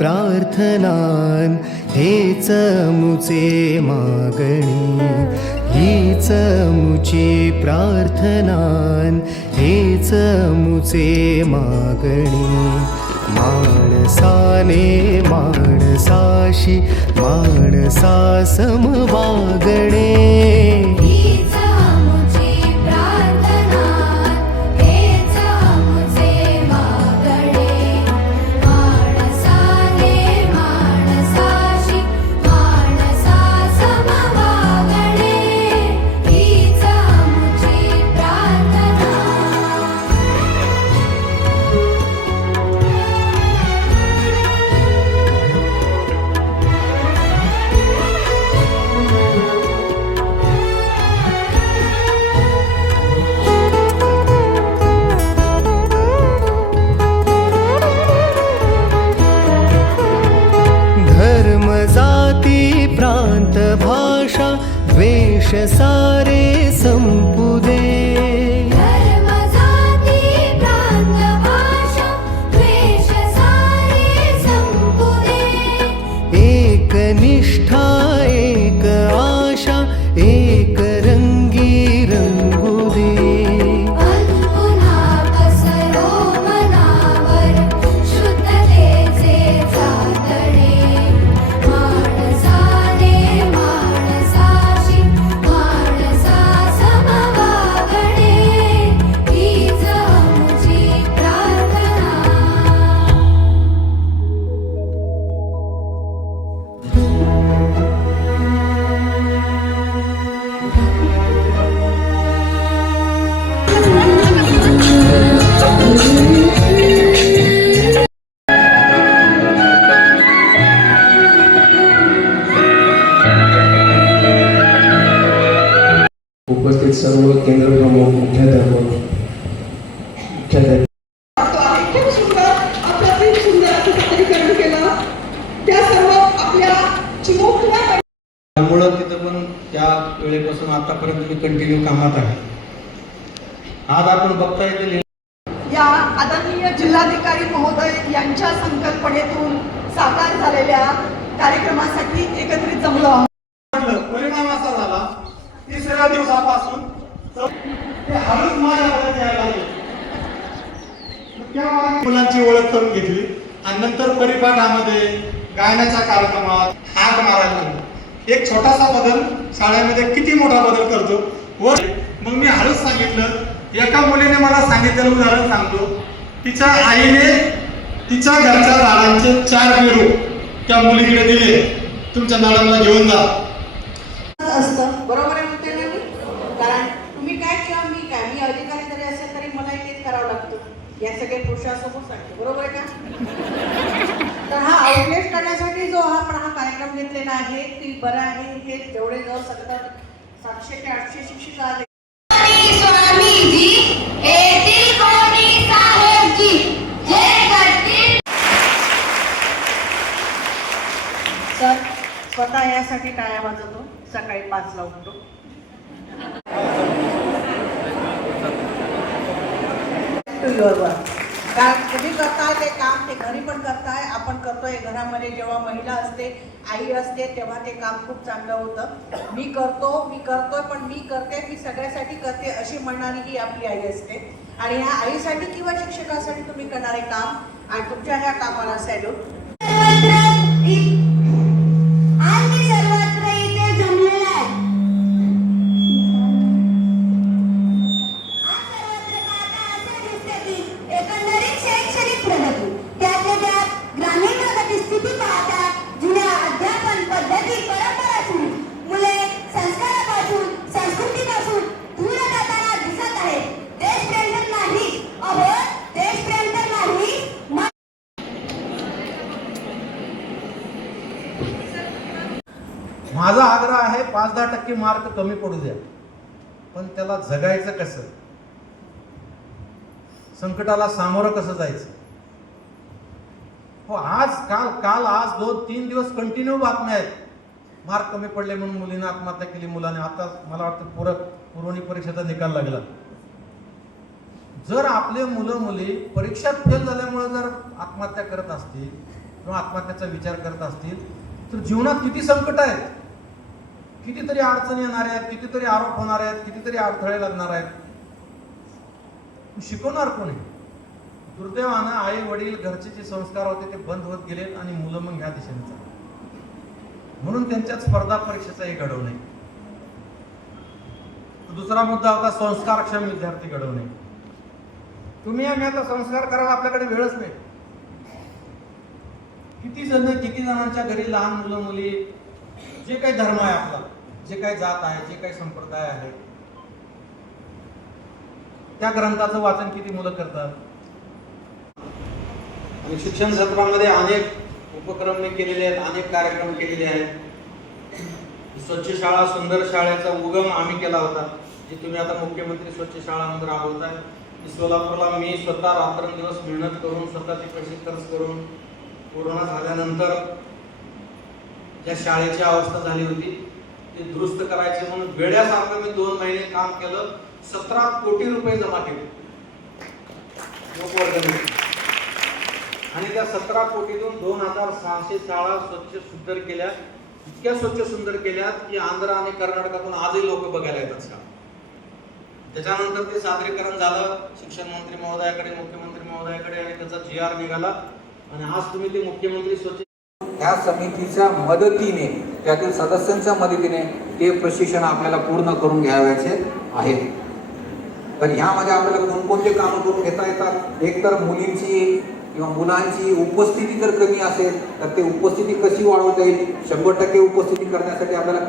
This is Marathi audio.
प्रार्थनान हेच मुचे मागणी, हीच मुची प्रार्थनान हेच मुचे मागणी. माणसाने माणसाशी माणसा सम वागणे, प्रांत भाषा द्वेष सारे संपू दे. धर्म जाती प्रांत भाषा द्वेष सारे संपू दे. एक निष्ठा एक आशा एक रंगी रंगू दे. पुन्हा पसरो मनावर शुद्धतेचे चांदणे. उपस्थित सर्व केंद्र प्रमुख मुख्याध्यापक खूप सुंदर अप्रतिम सुंदर असं सादरीकरण केलं. त्या सर्व आपल्या चिमुकल्या त्यामुळं तिथं पण त्या वेळेपासून आतापर्यंत मी कंटिन्यू कामात आहे. आज आपण बघता येईल या आदरणीय जिल्हाधिकारी महोदय यांच्या संकल्पनेतून साकार झालेल्या कार्यक्रमासाठी एकत्रित जमलो आहोत. परिणाम असा झाला, तिसऱ्या दिवसापासून ते हळूच माझ्याकडे यायला लागले. मुलांची ओळख करून घेतली आणि नंतर परिपाठामध्ये गायनाच्या कार्यक्रमात हाक मारायला लागलो. एक छोटासा बदल शाळेमध्ये किती मोठा बदल करतो. व मग मी हळूच सांगितलं. एका मुलीने मला सांगितलेलं उदाहरण सांगतो. तिच्या आईने तिच्या घरच्या झाडांचे 4 पेरू त्या मुलीकडे दिले, तुमच्या मॅडमला घेऊन जा असतं. बरोबर आहे म्हणते ना मी. कारण तुम्ही काय किंवा मी काय, मी अधिकारी जरी असेल तरी मला तेच करावं लागतं. या सगळ्या पुरुषासमोर सांगते. बरोबर आहे का? तर हा आउटलेट करण्यासाठी जो आपण हा कार्यक्रम घेतलेला आहे ती बरं आहे. हे जेवढे जर 700 ते 800 शिक्षिका आहेत. स्वामीजी येतील कोणी साहेबजी जे करतील. सर स्वतः यासाठी टाळ्या वाजवतो. सकाळी 5ला उठतो. कारण तुम्ही करताय ते काम ते घरी पण करताय, आपण करतोय घरामध्ये. जेव्हा महिला असते, आई असते, तेव्हा ते काम खूप चांगलं होतं. मी करतोय पण मी करते, मी सगळ्यासाठी करते अशी म्हणणारी ही आपली आई असते. आणि ह्या आईसाठी किंवा शिक्षकासाठी तुम्ही करणारे काम आणि तुमच्या ह्या कामाला सॅल्यूट. माझा आग्रह आहे 5-10% मार्क कमी पडू द्या, पण त्याला जगायचं कसं, संकटाला सामोरं कसं जायचं. हो आज आज 2-3 दिवस कंटिन्यू बातम्या आहेत, मार्क कमी पडले म्हणून मुलीने आत्महत्या केली, मुलाने. आता मला वाटतं पुरवणी परीक्षेचा निकाल लागला. जर आपले मुलं मुली परीक्षात फेल झाल्यामुळे जर आत्महत्या करत असतील किंवा आत्महत्याचा विचार करत असतील तर जीवनात किती संकट आहेत, कितीतरी अडचणी येणार आहेत, कितीतरी आरोप होणार आहेत, कितीतरी अडथळे लागणार आहेत. शिकवणार कोणी? दुर्दैवानं आई वडील घरचे जे संस्कार होते ते बंद होत गेले आणि मुलं मग ह्या दिशेने चालली. म्हणून त्यांच्यात स्पर्धा परीक्षेचाही घडवणे. दुसरा मुद्दा होता संस्कारक्षम विद्यार्थी घडवणे. तुम्ही आम्ही आता संस्कार करायला आपल्याकडे वेळच नाही. किती जणांच्या घरी लहान मुलं मुली, जे काही धर्म आहे आपला, जे काही जात आहे, जे काही संप्रदाय आहे, त्या ग्रंथाचं वाचन किती मुलं करतात. आणि शिक्षण क्षेत्रामध्ये अनेक उपक्रम मी केलेले आहेत, अनेक कार्यक्रम केलेले आहेत. स्वच्छ शाळा सुंदर शाळेचा उगम आम्ही केला होता, जे तुम्ही आता मुख्यमंत्री स्वच्छ शाळा म्हणून राबवताय. सोलापूरला मी स्वतः रात्रंदिवस मेहनत करून, स्वतःचे पैसे खर्च करून, कोरोना झाल्यानंतर ज्या शाळेची अवस्था झाली होती ती दुरुस्त करायची म्हणून वेड्यासारखं मी 2 महिने काम केलं. 17 कोटी रुपये जमा केले लोकवर्गणीतून. आणि त्या 17 कोटीतून 2600 शाळा स्वच्छ सुंदर केल्या. इतक्या स्वच्छ सुंदर केल्यात की आंध्र आणि कर्नाटकातून आजही लोक बघायला येतात शाळा. त्याच्यानंतर ते सादरीकरण झालं शिक्षण मंत्री महोदयाकडे, मुख्यमंत्री महोदयाकडे, आणि त्याचा GR निघाला. आणि आज तुम्ही ते मुख्यमंत्री स्वच्छ ह्या समितीच्या मदतीने, त्यातील सदस्यांच्या मदतीने ते प्रशिक्षण आपल्याला पूर्ण करून घ्यावयाचे आहे. तर ह्यामध्ये आपल्याला कोणकोणते कामं करून घेता येतात. एक तर मुलींची किंवा मुलांची उपस्थिती जर कमी असेल तर ते उपस्थिती कशी वाढवता येईल. 100% उपस्थिती करण्यासाठी आपल्याला